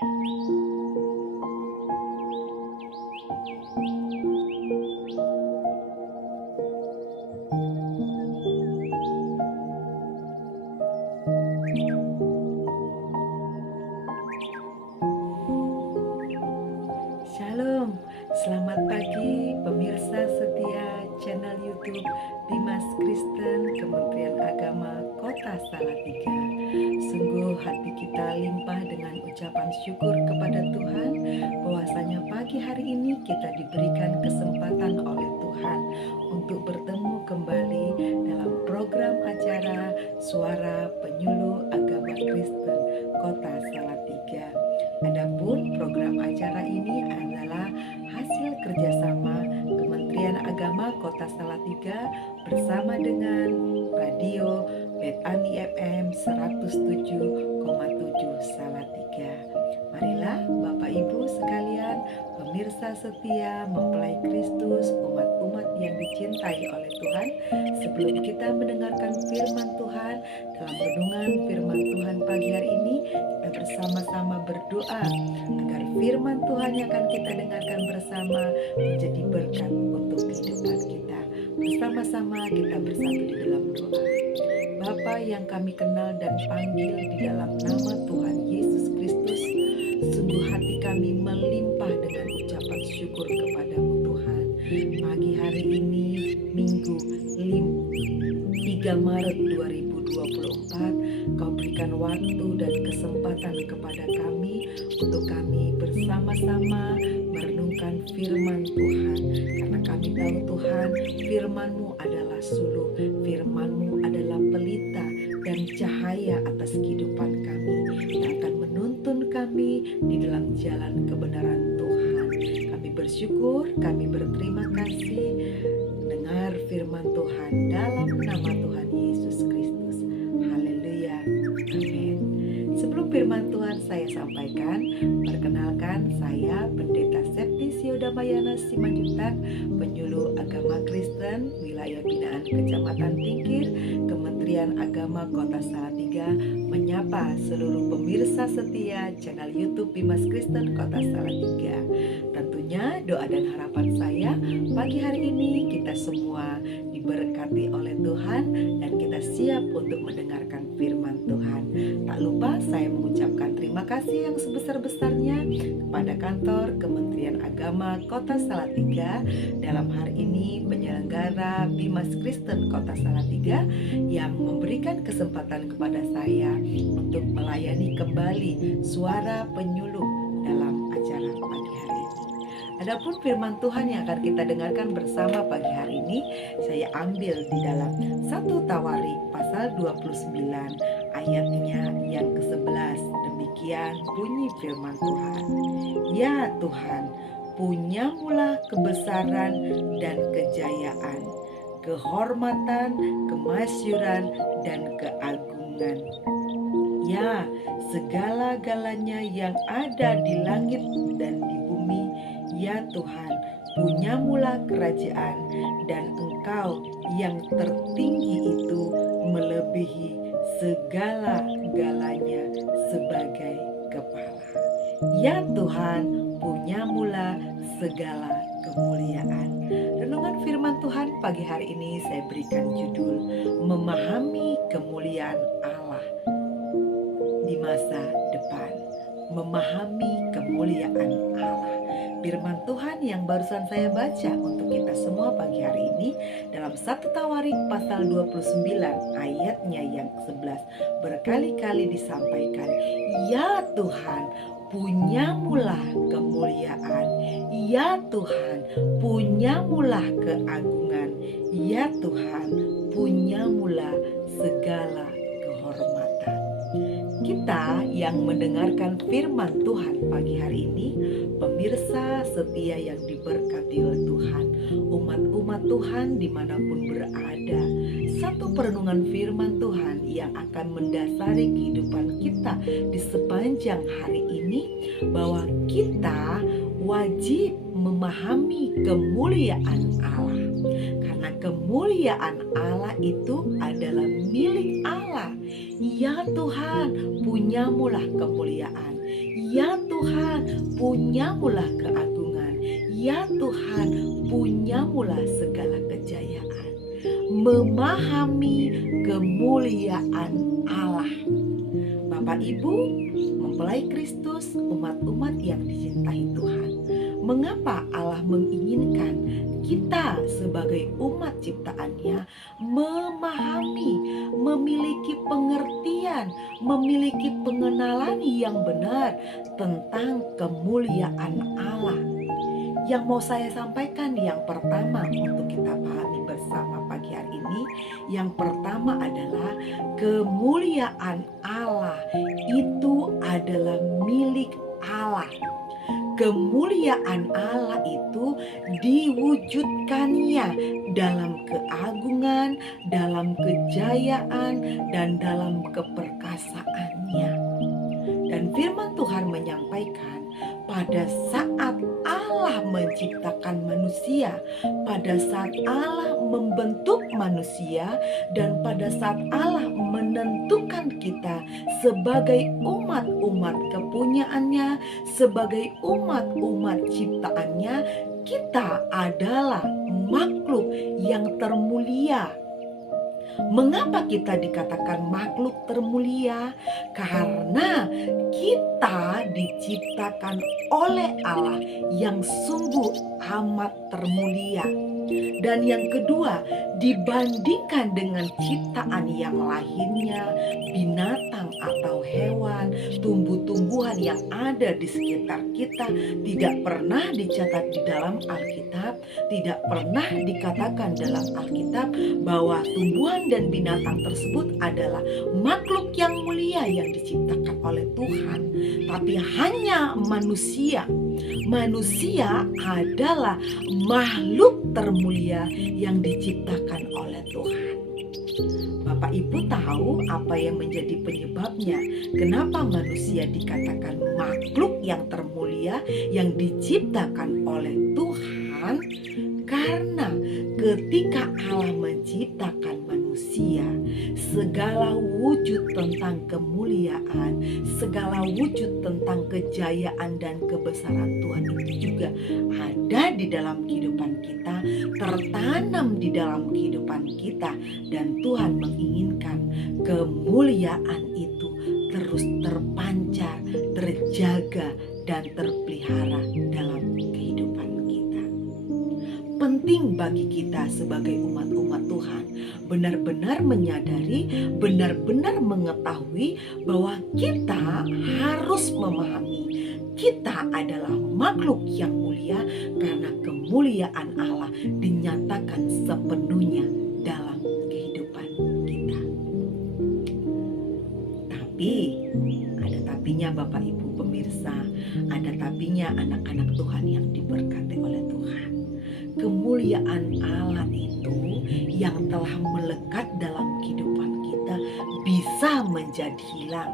Shalom, selamat pagi pemirsa setia channel YouTube Dimas Kristen Kementerian Agama Kota Salatiga. Sungguh hati kita limpah dengan ucapan syukur kepada Tuhan bahwasanya pagi hari ini kita diberikan kesempatan oleh Tuhan untuk bertemu kembali dalam program acara Suara Penyuluh Agama Kristen Kota Salatiga. Adapun program acara ini adalah hasil kerjasama Kementerian Agama Kota Salatiga bersama dengan Radio Bethani FM 107,7 Salatiga. Marilah Bapak Ibu sekalian, pemirsa setia mempelai Kristus, umat-umat yang dicintai oleh Tuhan, sebelum kita mendengarkan firman Tuhan, dalam renungan firman Tuhan pagi hari ini, kita bersama-sama berdoa agar firman Tuhan yang akan kita dengarkan bersama menjadi berkat untuk kehidupan kita. Bersama-sama kita bersatu di dalam doa. Bapa yang kami kenal dan panggil di dalam nama Tuhan Yesus Kristus, sungguh hati kami melimpah dengan ucapan syukur kepadamu Tuhan. Pagi hari ini Minggu 3 Maret 2024, Kau berikan waktu dan kesempatan kepada kami untuk kami bersama-sama merenungkan firman Tuhan. Karena kami tahu Tuhan, firman-Mu adalah suluh, firman-Mu adalah pelita dan cahaya atas kehidupan kami, yang akan menuntun kami di dalam jalan kebenaran Tuhan. Kami bersyukur, kami berterima kasih dengar firman Tuhan dalam nama Tuhan Yesus Kristus. Haleluya, amin. Sebelum firman Tuhan saya sampaikan, perkenalkan saya Pendeta Septi Siodamayana Simanjuntak, penyuluh agama Kristen wilayah binaan Kecamatan Tingkir, Kementerian Agama Kota Salatiga, menyapa seluruh pemirsa setia channel YouTube Dimas Kristen Kota Salatiga. Tentunya doa dan harapan saya pagi hari ini kita semua diberkati oleh Tuhan dan kita siap untuk mendengarkan firman Tuhan. Tak lupa saya mengucapkan terima kasih yang sebesar-besarnya kepada kantor Kementerian Agama Kota Salatiga dalam hari ini penyelenggara Dimas Kristen Kota Salatiga yang memberikan kesempatan kepada saya untuk melayani kembali suara penyuluh dalam acara pagi hari ini. Adapun firman Tuhan yang akan kita dengarkan bersama pagi hari ini, saya ambil di dalam 1 Tawarik pasal 29 ayatnya yang ke-11. Demikian bunyi firman Tuhan. Ya Tuhan, punyamulah kebesaran dan kejayaan, kehormatan, kemasyuran, dan keagungan. Ya, segala-galanya yang ada di langit dan di bumi, ya Tuhan, punyamulah kerajaan, dan Engkau yang tertinggi itu melebihi segala-galanya sebagai kepala. Ya Tuhan, punyamulah segala kemuliaan. Renungan firman Tuhan pagi hari ini saya berikan judul Memahami Kemuliaan Allah di masa depan. Memahami kemuliaan Allah. Firman Tuhan yang barusan saya baca untuk kita semua pagi hari ini dalam 1 Tawarik pasal 29 ayatnya yang ke-11 berkali-kali disampaikan, ya Tuhan, punyamulah kemuliaan, ya Tuhan, punyamulah keagungan, ya Tuhan, punyamulah segala kehormatan. Kita yang mendengarkan firman Tuhan pagi hari ini, pemirsa setia yang diberkati oleh Tuhan, umat-umat Tuhan dimanapun berada, satu perenungan firman Tuhan yang akan mendasari kehidupan kita di sepanjang hari ini, bahwa kita wajib memahami kemuliaan Allah. Karena kemuliaan Allah itu adalah milik Allah. Ya Tuhan, punyamulah kemuliaan. Ya Tuhan, punyamulah keagungan. Ya Tuhan, punyamulah segala kejayaan. Memahami kemuliaan Allah. Bapak Ibu, mempelai Kristus, umat-umat yang dicintai Tuhan. Mengapa Allah menginginkan kita sebagai umat ciptaannya memahami, memiliki pengertian, memiliki pengenalan yang benar tentang kemuliaan Allah? Yang mau saya sampaikan yang pertama untuk kita pahami bersama pagi hari ini, yang pertama adalah kemuliaan Allah itu adalah milik Allah. Kemuliaan Allah itu diwujudkannya dalam keagungan, dalam kejayaan, dan dalam keperkasaannya. Dan firman Tuhan menyampaikan, pada saat Allah menciptakan manusia, pada saat Allah membentuk manusia, dan pada saat Allah menentukan kita sebagai umat-umat kepunyaannya, sebagai umat-umat ciptaannya, kita adalah makhluk yang termulia. Mengapa kita dikatakan makhluk termulia? Karena kita diciptakan oleh Allah yang sungguh amat termulia. Dan yang kedua, dibandingkan dengan ciptaan yang lainnya, binatang atau hewan, tumbuh-tumbuhan yang ada di sekitar kita, tidak pernah dicatat di dalam Alkitab, tidak pernah dikatakan dalam Alkitab bahwa tumbuhan dan binatang tersebut adalah makhluk yang mulia yang diciptakan oleh Tuhan. Tapi hanya manusia. Manusia adalah makhluk termulia yang diciptakan oleh Tuhan. Bapak Ibu tahu apa yang menjadi penyebabnya? Kenapa manusia dikatakan makhluk yang termulia yang diciptakan oleh Tuhan? Karena ketika Allah menciptakan manusia, segala wujud tentang kemuliaan, segala wujud tentang kejayaan dan kebesaran Tuhan itu juga ada di dalam kehidupan kita, tertanam di dalam kehidupan kita, dan Tuhan menginginkan kemuliaan itu terus terpancar, terjaga, dan terpelihara dalam kehidupan kita. Penting bagi kita sebagai umat-umat Tuhan benar-benar menyadari, benar-benar mengetahui bahwa kita harus memahami kita adalah makhluk yang mulia karena kemuliaan Allah dinyatakan sepenuhnya dalam kehidupan kita. Tapi ada tapinya Bapak Ibu pemirsa, ada tapinya anak-anak Tuhan yang diberkati oleh Tuhan. Kemuliaan Allah itu yang telah melekat dalam kehidupan kita bisa menjadi hilang,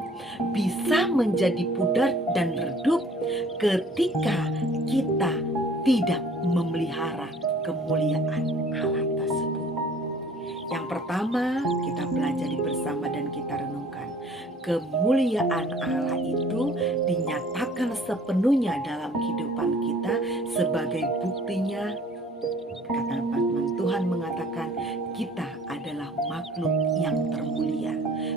bisa menjadi pudar dan redup ketika kita tidak memelihara kemuliaan Allah tersebut. Yang pertama, kita pelajari bersama dan kita renungkan. Kemuliaan Allah itu dinyatakan sepenuhnya dalam kehidupan kita sebagai buktinya. Kata firman Tuhan mengatakan kita adalah makhluk yang termulia.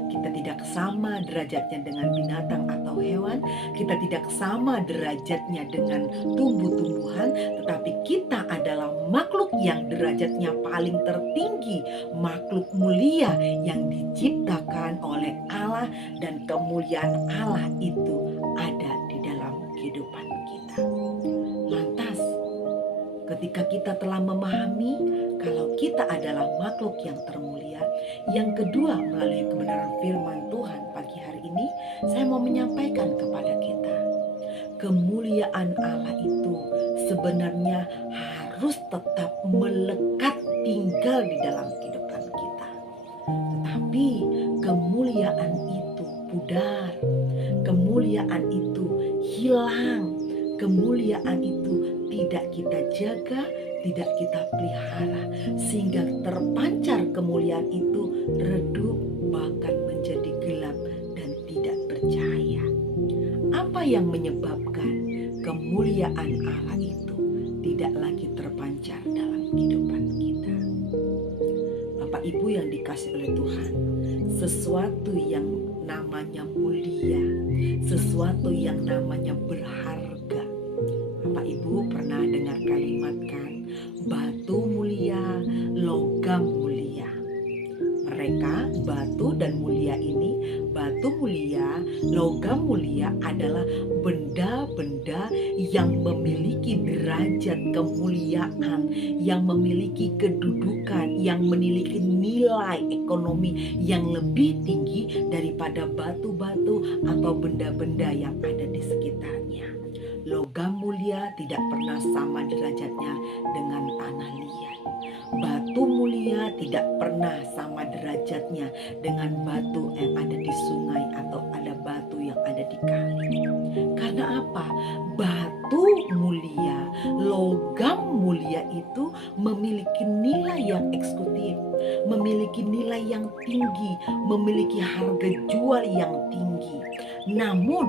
Kita tidak sama derajatnya dengan binatang atau hewan. Kita tidak sama derajatnya dengan tumbuh-tumbuhan. Tetapi kita adalah makhluk yang derajatnya paling tertinggi. Makhluk mulia yang diciptakan oleh Allah. Dan kemuliaan Allah itu ada di dalam kehidupan kita. Lantas, ketika kita telah memahami kalau kita adalah makhluk yang termulia, yang kedua melalui kebenaran firman Tuhan pagi hari ini, saya mau menyampaikan kepada kita, kemuliaan Allah itu sebenarnya harus tetap melekat tinggal di dalam kehidupan kita. Tetapi kemuliaan itu pudar, kemuliaan itu hilang kemuliaan itu tidak kita jaga, tidak kita pelihara, sehingga terpancar kemuliaan itu redup, bahkan menjadi gelap dan tidak bercahaya. Apa yang menyebabkan kemuliaan Allah itu tidak lagi terpancar dalam kehidupan kita? Bapak Ibu yang dikasihi oleh Tuhan, sesuatu yang namanya mulia, sesuatu yang namanya berharga. Bapak Ibu pernah dengar kalimat kan, batu mulia, logam mulia. Mereka batu dan mulia ini, batu mulia, logam mulia adalah benda-benda yang memiliki derajat kemuliaan, yang memiliki kedudukan, yang memiliki nilai ekonomi yang lebih tinggi daripada batu-batu atau benda-benda yang ada di sekitarnya. Logam mulia tidak pernah sama derajatnya dengan tanah liat. Batu mulia tidak pernah sama derajatnya dengan batu yang ada di sungai atau ada batu yang ada di kali. Karena apa? Batu mulia, logam mulia itu memiliki nilai yang eksekutif, memiliki nilai yang tinggi, memiliki harga jual yang tinggi. Namun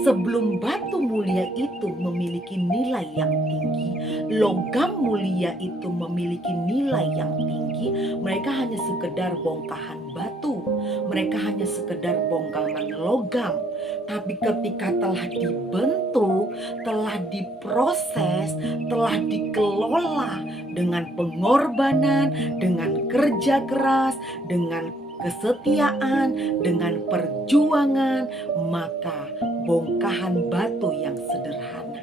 sebelum batu mulia itu memiliki nilai yang tinggi, logam mulia itu memiliki nilai yang tinggi, mereka hanya sekedar bongkahan batu, mereka hanya sekedar bongkahan logam. Tapi ketika telah dibentuk, telah diproses, telah dikelola dengan pengorbanan, dengan kerja keras, dengan kesetiaan, dengan perjuangan, maka bongkahan batu yang sederhana,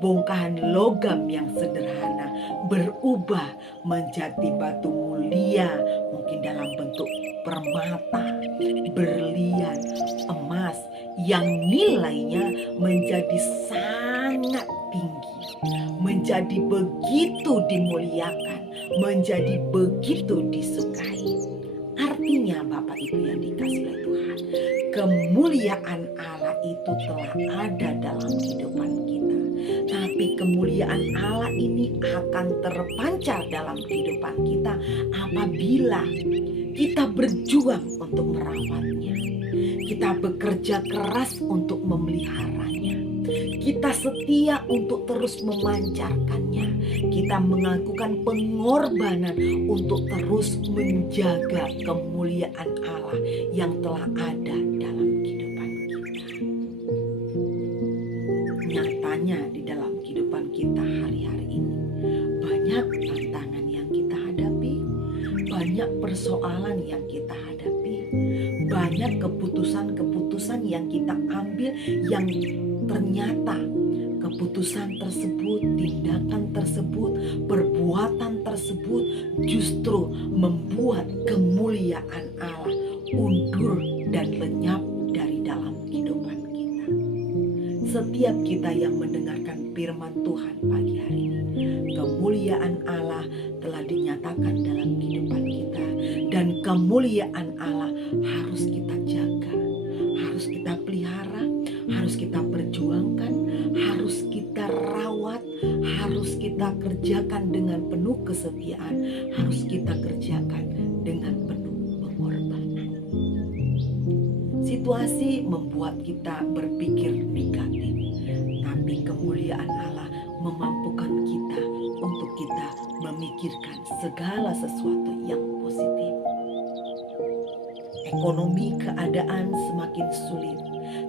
bongkahan logam yang sederhana berubah menjadi batu mulia, mungkin dalam bentuk permata, berlian, emas yang nilainya menjadi sangat tinggi, menjadi begitu dimuliakan, menjadi begitu disukai. Artinya Bapak Ibu yang dikasihi oleh Tuhan, kemuliaan Allah itu telah ada dalam kehidupan kita. Tapi kemuliaan Allah ini akan terpancar dalam kehidupan kita apabila kita berjuang untuk merawatnya. Kita bekerja keras untuk memeliharanya. Kita setia untuk terus memancarkannya. Kita melakukan pengorbanan untuk terus menjaga kemuliaan Allah yang telah ada dalam kehidupan kita. Nyatanya di dalam kehidupan kita hari-hari ini banyak tantangan yang kita hadapi, banyak persoalan yang kita hadapi, banyak keputusan-keputusan yang kita ambil yang ternyata keputusan tersebut, tindakan tersebut, perbuatan tersebut justru membuat kemuliaan Allah undur dan lenyap dari dalam kehidupan kita. Setiap kita yang mendengarkan firman Tuhan pagi hari ini, kemuliaan Allah telah dinyatakan dalam kehidupan kita, dan kemuliaan Allah harus kita jaga, harus kita pelihara, harus kita perjuangkan, harus kita rawat, harus kita kerjakan dengan penuh kesetiaan, harus kita kerjakan dengan penuh pengorbanan. Situasi membuat kita berpikir negatif, tapi kemuliaan Allah memampukan kita untuk kita memikirkan segala sesuatu yang positif. Ekonomi keadaan semakin sulit,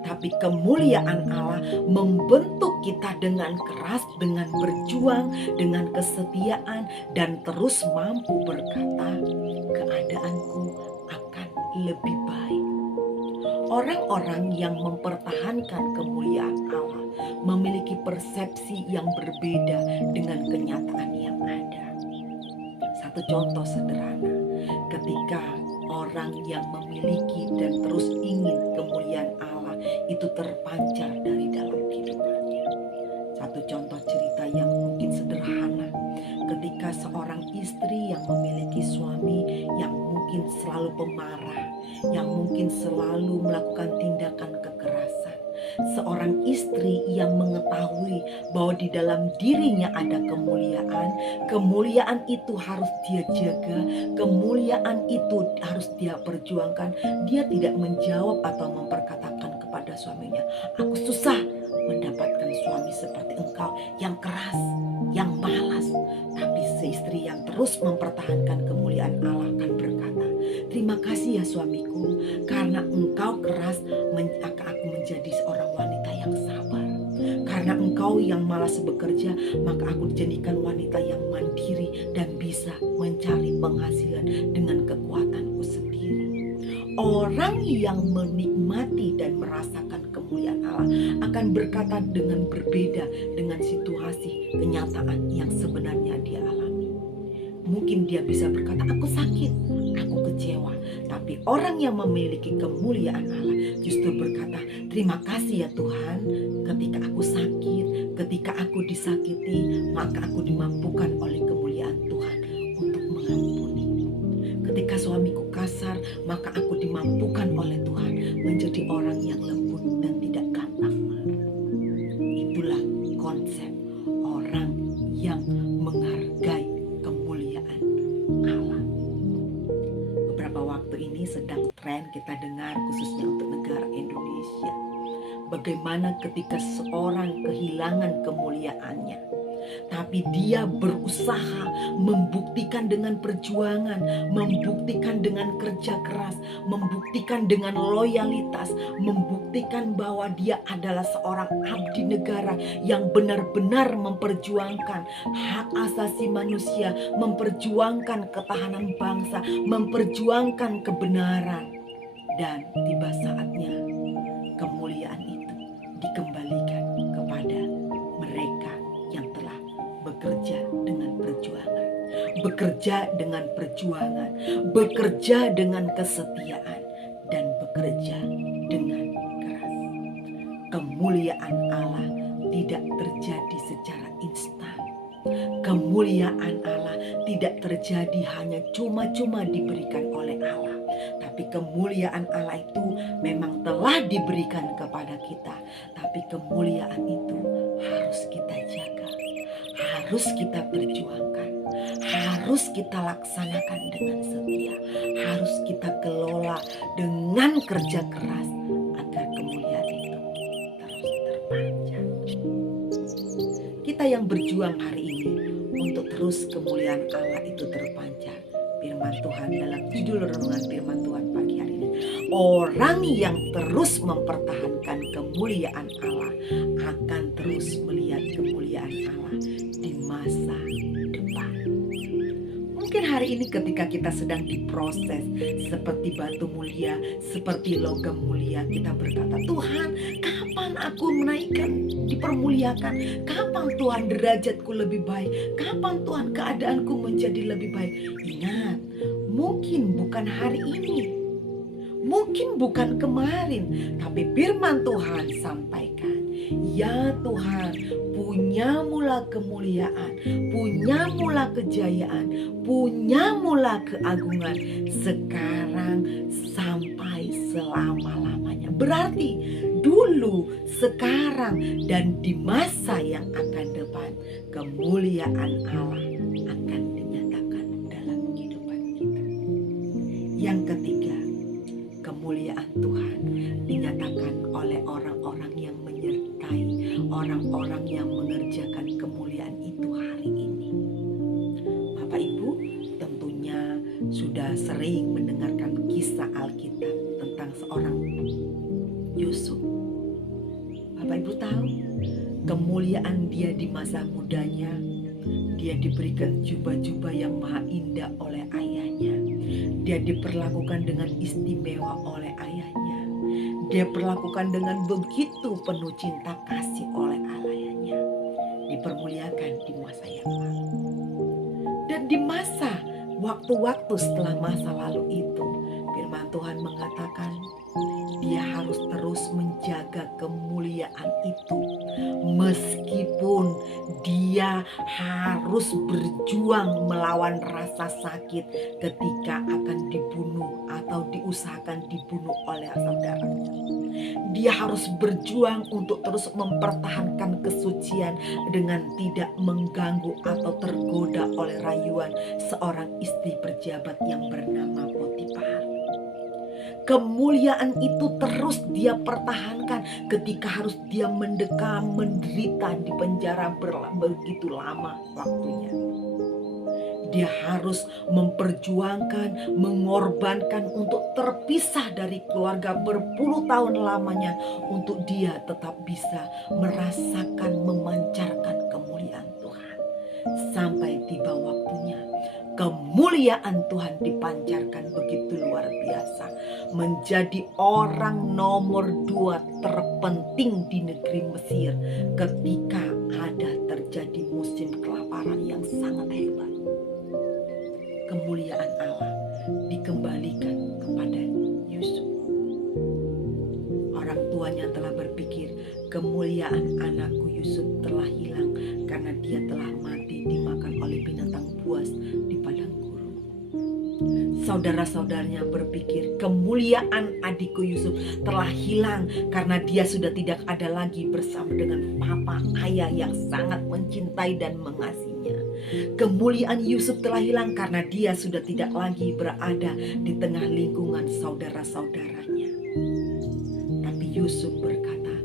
tapi kemuliaan Allah membentuk kita dengan keras, dengan berjuang, dengan kesetiaan, dan terus mampu berkata, keadaanku akan lebih baik. Orang-orang yang mempertahankan kemuliaan Allah memiliki persepsi yang berbeda dengan kenyataan yang ada. Satu contoh sederhana, ketika orang yang memiliki dan terus ingin kemuliaan Allah itu terpancar dari dalam kehidupannya. Satu contoh cerita yang mungkin sederhana, ketika seorang istri yang memiliki suami yang mungkin selalu pemarah, yang mungkin selalu melakukan tindakan kekerasan. seorang istri yang mengetahui bahwa di dalam dirinya ada kemuliaan. Kemuliaan itu harus dia jaga, kemuliaan itu harus dia perjuangkan. Dia tidak menjawab atau memperkatakan kepada suaminya, "Aku susah mendapatkan suami seperti engkau yang keras, yang malas." Tapi seistri yang terus mempertahankan kemuliaan Allah akan berkata, "Terima kasih ya suamiku, karena engkau keras maka aku menjadi seorang wanita yang sabar. Karena engkau yang malas bekerja, maka aku dijadikan wanita yang mandiri dan bisa mencari penghasilan dengan kekuatanku sendiri." Orang yang menikmati dan merasakan kemuliaan Allah akan berkata dengan berbeda dengan situasi kenyataan yang sebenarnya dia alami. Mungkin dia bisa berkata, "Aku sakit, aku kecewa." Tapi orang yang memiliki kemuliaan Allah justru berkata, "Terima kasih ya Tuhan, ketika aku sakit, ketika aku disakiti, maka aku dimampukan oleh kemuliaan Tuhan untuk mengampuni. Ketika suamiku kasar, maka aku dimampukan oleh Tuhan menjadi orang yang lembut dan tidak gampang marah." Itulah konsep orang yang menghargai kemuliaan Allah. Beberapa waktu ini sedang tren kita dengar, khususnya untuk negara Indonesia, bagaimana ketika seorang kehilangan kemuliaannya, tapi dia berusaha membuktikan dengan perjuangan, membuktikan dengan kerja keras, membuktikan dengan loyalitas, membuktikan bahwa dia adalah seorang abdi negara yang benar-benar memperjuangkan hak asasi manusia, memperjuangkan ketahanan bangsa, memperjuangkan kebenaran. Dan tiba saatnya kemuliaan itu dikembalikan kepada mereka yang telah bekerja dengan perjuangan, bekerja dengan perjuangan, bekerja dengan kesetiaan, dan bekerja dengan keras. Kemuliaan Allah tidak terjadi secara instan. Kemuliaan Allah tidak terjadi hanya cuma-cuma diberikan oleh Allah. Tapi kemuliaan Allah itu memang telah diberikan kepada kita. Tapi kemuliaan itu harus kita jaga, harus kita perjuangkan, harus kita laksanakan dengan setia, harus kita kelola dengan kerja keras agar kemuliaan itu terus terpanjang. Kita yang berjuang hari ini untuk terus kemuliaan Allah itu terpanjang. Firman Tuhan dalam judul renungan firman Tuhan pagi hari ini, orang yang terus mempertahankan kemuliaan Allah akan terus melihat kemuliaan Allah di masa depan. Mungkin hari ini ketika kita sedang diproses seperti batu mulia, seperti logam mulia, kita berkata, "Tuhan, kapan aku menaikkan, dipermuliakan? Kapan Tuhan derajatku lebih baik? Kapan Tuhan keadaanku menjadi lebih baik?" Ingat, mungkin bukan hari ini, mungkin bukan kemarin, tapi firman Tuhan sampaikan, "Ya Tuhan, punyamulah kemuliaan, punyamulah kejayaan, punyamulah keagungan sekarang sampai selama-lamanya." Berarti dulu, sekarang, dan di masa yang akan depan, kemuliaan Allah akan dinyatakan dalam kehidupan kita. Yang ketiga, kemuliaan Tuhan dinyatakan oleh orang-orang yang menyertai, orang-orang yang mengerjakan kemuliaan itu hari ini. Bapak Ibu tentunya sudah sering mendengarkan kisah Alkitab tentang seorang Yusuf. Bapak Ibu tahu kemuliaan dia di masa mudanya, dia diberikan jubah-jubah yang maha indah oleh ayahnya. Dia diperlakukan dengan istimewa oleh ayahnya. Dia diperlakukan dengan begitu penuh cinta kasih oleh ayahnya. Dipermuliakan di masa yang lalu. Dan di masa waktu-waktu setelah masa lalu itu, firman Tuhan mengatakan dia harus terus menjaga kemuliaan itu. Meskipun dia harus berjuang melawan rasa sakit ketika akan dibunuh atau diusahakan dibunuh oleh saudaranya. Dia harus berjuang untuk terus mempertahankan kesucian dengan tidak mengganggu atau tergoda oleh rayuan seorang istri pejabat yang bernama Potifar. Kemuliaan itu terus dia pertahankan ketika harus dia mendekam, menderita di penjara begitu lama waktunya. Dia harus memperjuangkan, mengorbankan untuk terpisah dari keluarga berpuluh tahun lamanya untuk dia tetap bisa merasakan, memancarkan kemuliaan Tuhan. Sampai tiba waktunya, kemuliaan Tuhan dipancarkan begitu luar biasa. Menjadi orang nomor 2 terpenting di negeri Mesir ketika ada terjadi musim kelaparan yang sangat hebat. Kemuliaan Allah dikembalikan kepada Yusuf. Orang tuanya telah berpikir, kemuliaan anakku Yusuf telah hilang karena dia telah mati dimakan oleh binatang buas di padang gurun. Saudara-saudaranya berpikir, kemuliaan adikku Yusuf telah hilang karena dia sudah tidak ada lagi bersama dengan papa ayah yang sangat mencintai dan mengasihinya. Kemuliaan Yusuf telah hilang karena dia sudah tidak lagi berada di tengah lingkungan saudara-saudaranya. Tapi Yusuf berkata,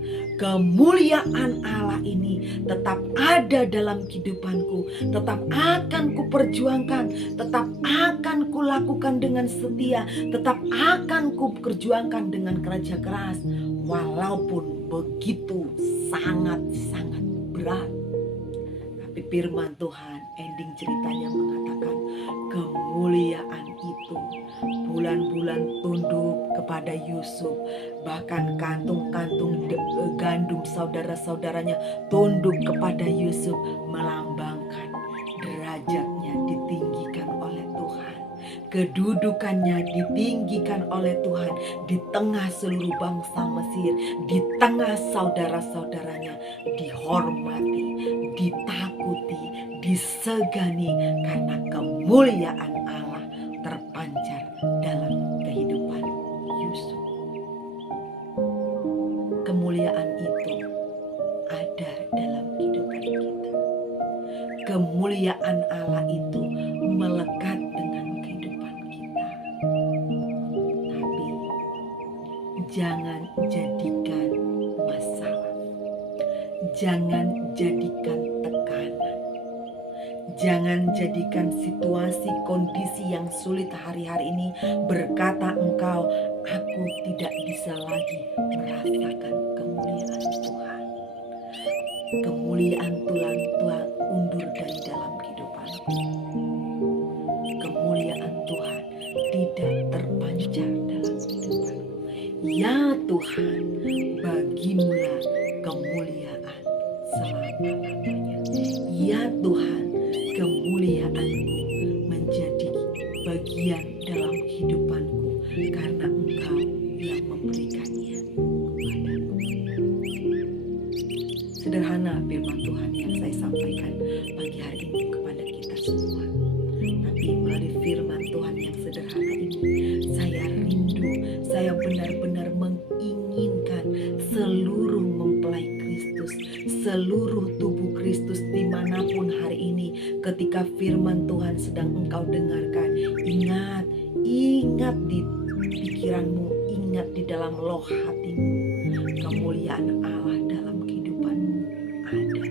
kemuliaan Allah ini tetap ada dalam kehidupanku, tetap akan kuperjuangkan, tetap akan kulakukan dengan setia, tetap akan kuperjuangkan dengan kerja keras, walaupun begitu sangat-sangat berat. Tapi firman Tuhan, ending ceritanya mengatakan kemuliaan itu bulan-bulan tunduk kepada Yusuf. Bahkan kantung-kantung gandum saudara-saudaranya tunduk kepada Yusuf, melambangkan derajatnya ditinggikan oleh Tuhan. Kedudukannya ditinggikan oleh Tuhan di tengah seluruh bangsa Mesir, di tengah saudara-saudaranya, dihormati, ditakuti, disegani karena kemuliaan Allah terpancar dalam kehidupan Yusuf. Kemuliaan itu ada dalam kehidupan kita. Kemuliaan Allah itu melekat dengan kehidupan kita. Tapi jangan jadikan masalah. Jangan jadikan tekanan. Jangan jadikan situasi kondisi yang sulit hari-hari ini berkata engkau, aku tidak bisa lagi merasakan kemuliaan Tuhan. Kemuliaan Tuhan undur dari dalam kehidupanku. Kemuliaan Tuhan tidak terpancar dalam kehidupanku. Ya Tuhan, bagimulah kemuliaan selama-lamanya. Ya Tuhan, kemuliaanku menjadi bagian dalam kehidupanku karena Engkau yang memberikannya kepadaku. Sederhana firman Tuhan yang saya sampaikan pagi hari ini kepada kita semua. Tapi melalui firman Tuhan yang sederhana ini, saya rindu, saya benar-benar menginginkan seluruh mempelai Kristus, seluruh tubuh Kristus dimanapun hari ini, ketika firman Tuhan sedang engkau dengarkan, ingat di pikiranmu, ingat di dalam loh hatimu, kemuliaan Allah dalam kehidupanmu ada.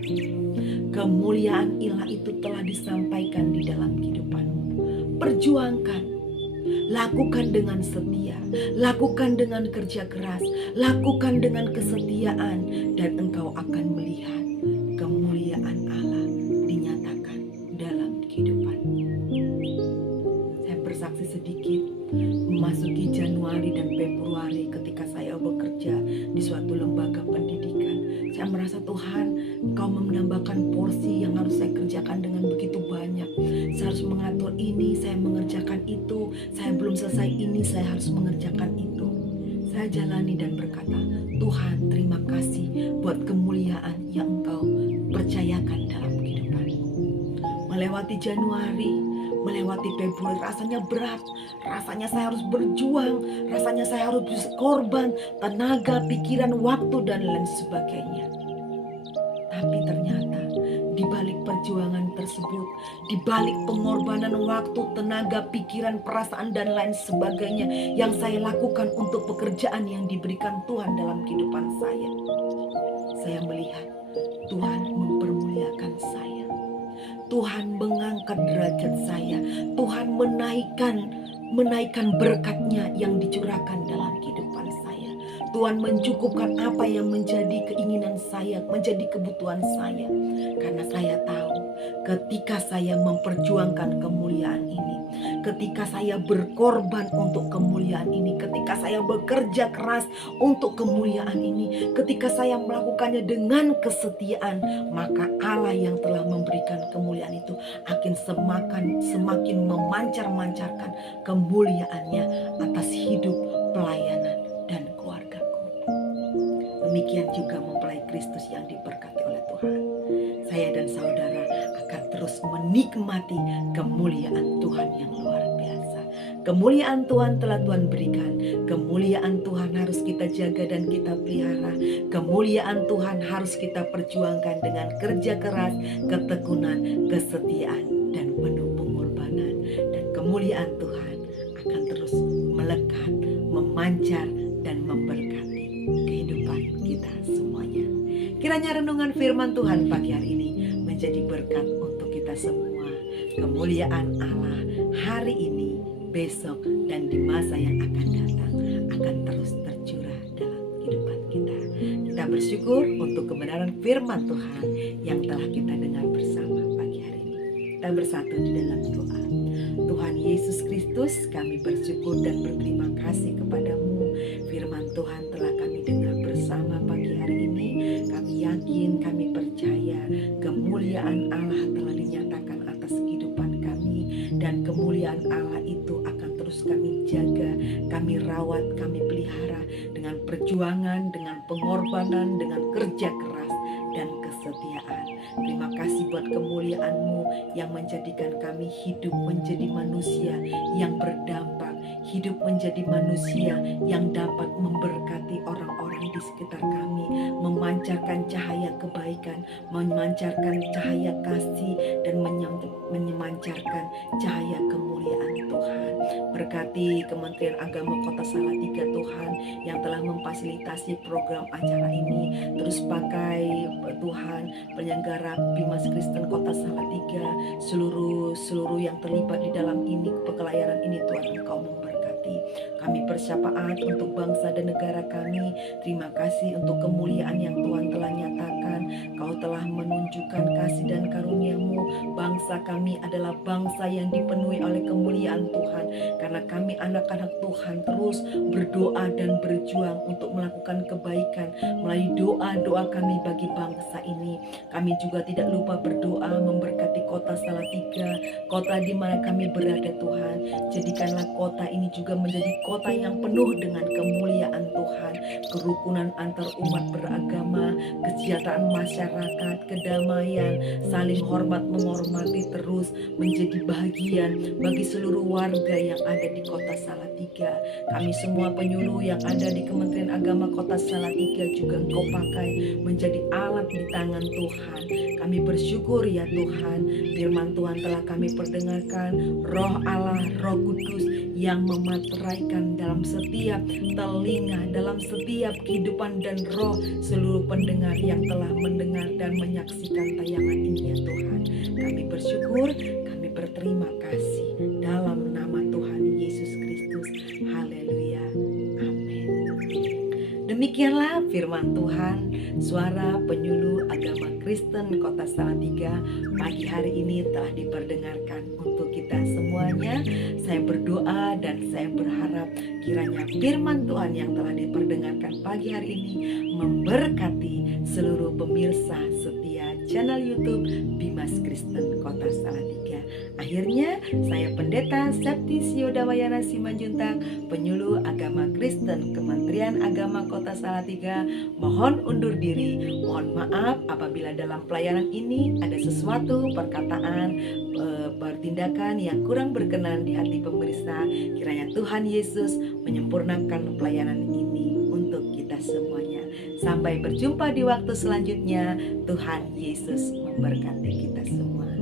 Kemuliaan Allah itu telah disampaikan di dalam kehidupanmu. Perjuangkan, lakukan dengan setia, lakukan dengan kerja keras, lakukan dengan kesetiaan, dan engkau akan melihat kemuliaan Allah dinyatakan dalam kehidupanmu. Saya bersaksi sedikit, memasuki Januari dan Februari ketika saya bekerja di suatu lembaga pendidikan, saya merasa Tuhan, Engkau menambahkan porsi yang harus saya kerjakan dengan begitu banyak. Saya harus mengatur ini, saya mengerjakan itu, saya belum selesai ini, saya harus mengerjakan itu. Saya jalani dan berkata, Tuhan terima kasih buat kemuliaan yang Engkau percayakan dalam kehidupanku. Melewati Januari, melewati Februari rasanya berat, rasanya saya harus berjuang, rasanya saya harus korban, tenaga, pikiran, waktu, dan lain sebagainya. Tapi ternyata di balik perjuangan tersebut, di balik pengorbanan waktu, tenaga, pikiran, perasaan, dan lain sebagainya yang saya lakukan untuk pekerjaan yang diberikan Tuhan dalam kehidupan saya melihat Tuhan mempermuliakan saya. Tuhan mengangkat derajat saya. Tuhan menaikkan berkat-Nya yang dicurahkan dalam kehidupan saya. Tuhan mencukupkan apa yang menjadi keinginan saya, menjadi kebutuhan saya. Karena saya tahu ketika saya memperjuangkan kemuliaan ini, ketika saya berkorban untuk kemuliaan ini, ketika saya bekerja keras untuk kemuliaan ini, ketika saya melakukannya dengan kesetiaan, maka Allah yang telah memberikan kemuliaan itu akan semakin memancar-mancarkan kemuliaannya atas hidup, pelayanan, dan keluargaku. Demikian juga mempelai Kristus yang diberkati oleh Tuhan. Saya dan saudara akan terus menikmati kemuliaan Tuhan yang luar biasa. Kemuliaan Tuhan telah Tuhan berikan. Kemuliaan Tuhan harus kita jaga dan kita pelihara. Kemuliaan Tuhan harus kita perjuangkan dengan kerja keras, ketekunan, kesetiaan, dan penuh pengorbanan. Dan kemuliaan Tuhan akan terus melekat, memancar, dan memberkati kehidupan kita semuanya. Kiranya renungan firman Tuhan pagi hari ini menjadi berkat untuk kita semua. Kemuliaan Allah hari ini, besok, dan di masa yang akan datang akan terus tercurah dalam kehidupan kita. Kita bersyukur untuk kebenaran firman Tuhan yang telah kita dengar bersama pagi hari ini. Kita bersatu di dalam doa. Tuhan Yesus Kristus, kami bersyukur dan berterima kasih kepadamu. Firman Tuhan telah kami dengar bersama pagi hari ini. Kami yakin, kami percaya kemuliaan Allah telah dinyatakan atas kehidupan kami. Dan kemuliaan Allah itu akan terus kami jaga, kami rawat, kami pelihara dengan perjuangan, dengan pengorbanan, dengan kerja keras, dan kesetiaan. Terima kasih buat kemuliaan-Mu yang menjadikan kami hidup menjadi manusia yang berdampak, hidup menjadi manusia yang dapat memberkati orang-orang di sekitar kami, memancarkan cahaya kebaikan, memancarkan cahaya kasih, dan memancarkan cahaya kemuliaan Tuhan. Berkati Kementerian Agama Kota Salatiga Tuhan yang telah memfasilitasi program acara ini. Terus pakai Tuhan penyelenggara Bimas Kristen Kota Salatiga, seluruh yang terlibat di dalam ini, pelayanan ini Tuhan, Engkau memberkati. Kami bersyafaat untuk bangsa dan negara kami. Terima kasih untuk kemuliaan yang Tuhan telah nyatakan. Kau telah menunjukkan kasih dan karunia-Mu. Bangsa kami adalah bangsa yang dipenuhi oleh kemuliaan Tuhan. Karena kami anak-anak Tuhan terus berdoa dan berjuang untuk melakukan kebaikan melalui doa-doa kami bagi bangsa ini. Kami juga tidak lupa berdoa memberkati kota Salatiga, kota di mana kami berada Tuhan. Jadikanlah kota ini juga menjadi kota yang penuh dengan kemuliaan Tuhan, kerukunan antar umat beragama, kesejahteraan masyarakat, kedamaian, saling hormat menghormati terus menjadi bahagian bagi seluruh warga yang ada di kota Salatiga. Kami semua penyuluh yang ada di Kementerian Agama Kota Salatiga juga Engkau pakai menjadi alat di tangan Tuhan. Kami bersyukur ya Tuhan, firman Tuhan telah kami perdengarkan. Roh Allah, Roh Kudus yang memateraikan dalam setiap telinga, dalam setiap kehidupan dan roh seluruh pendengar yang telah mendengar dan menyaksikan tayangan ini ya Tuhan. Kami bersyukur, kami berterima kasih dalam nama Tuhan Yesus Kristus. Haleluya. Amin. Demikianlah firman Tuhan, suara penyuluh agama Kristen Kota Salatiga pagi hari ini telah diperdengarkan untuk kita semuanya. Saya berdoa dan saya berharap kiranya firman Tuhan yang telah diperdengarkan pagi hari ini memberkati seluruh pemirsa setia channel YouTube Bimas Kristen Kota Salatiga. Akhirnya, saya Pendeta Septi Siodawayana Simanjuntak, penyuluh agama Kristen Kementerian Agama Kota Salatiga, mohon undur diri. Mohon maaf apabila dalam pelayanan ini ada sesuatu perkataan, pertindakan yang kurang berkenan di hati pemirsa. Kiranya Tuhan Yesus menyempurnakan pelayanan ini untuk kita semuanya. Sampai berjumpa di waktu selanjutnya. Tuhan Yesus memberkati kita semua.